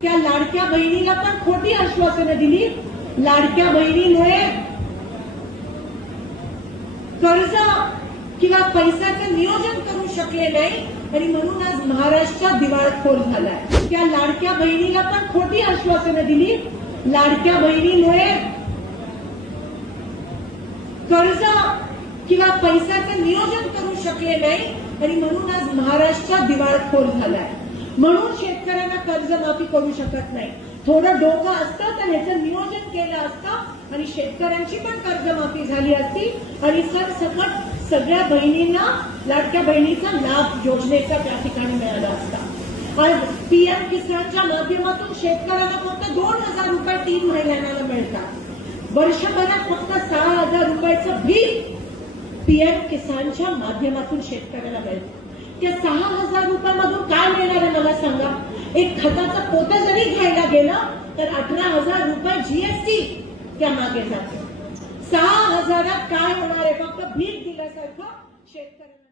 त्या लाडक्या बहिणीला पण खोटी आश्वासनं दिली। लाडक्या बहिणीमुळे कर्ज किंवा पैशाचं नियोजन करू शकले नाही आणि म्हणून आज महाराष्ट्र दिवाळखोर झालाय। त्या लाडक्या बहिणीला पण खोटी आश्वासनं दिली। लाडक्या बहिणीमुळे कर्ज किंवा पैशाचं नियोजन करू शकले नाही आणि म्हणून आज महाराष्ट्र दिवाळखोर झालाय। म्हणून शेतकऱ्यांना कर्जमाफी करू शकत नाही। थोडं डोकं असतं तर याचं नियोजन केलं असतं आणि शेतकऱ्यांची पण कर्जमाफी झाली असती आणि सरसकट सगळ्या बहिणींना लाडक्या बहिणीचा लाभ योजनेचा त्या ठिकाणी मिळाला असता। आज पीएम किसानच्या माध्यमातून शेतकऱ्यांना फक्त 2000 रुपये 3 महिन्यांना मिळतात। वर्षभरात फक्त 6000 रुपयाचं बिल पीएम किसानच्या माध्यमातून शेतकऱ्याला मिळतं। त्या 6000 रुपयामधून काय मिळणार आहे मला सांगा। एक खताचं पोतं जरी घ्यायला गेलं तर 18000 रुपये जीएसटी त्या मागे जाते। 6000 काय होणार आहे? फक्त भीक दिल्यासारखं शेतकऱ्यांना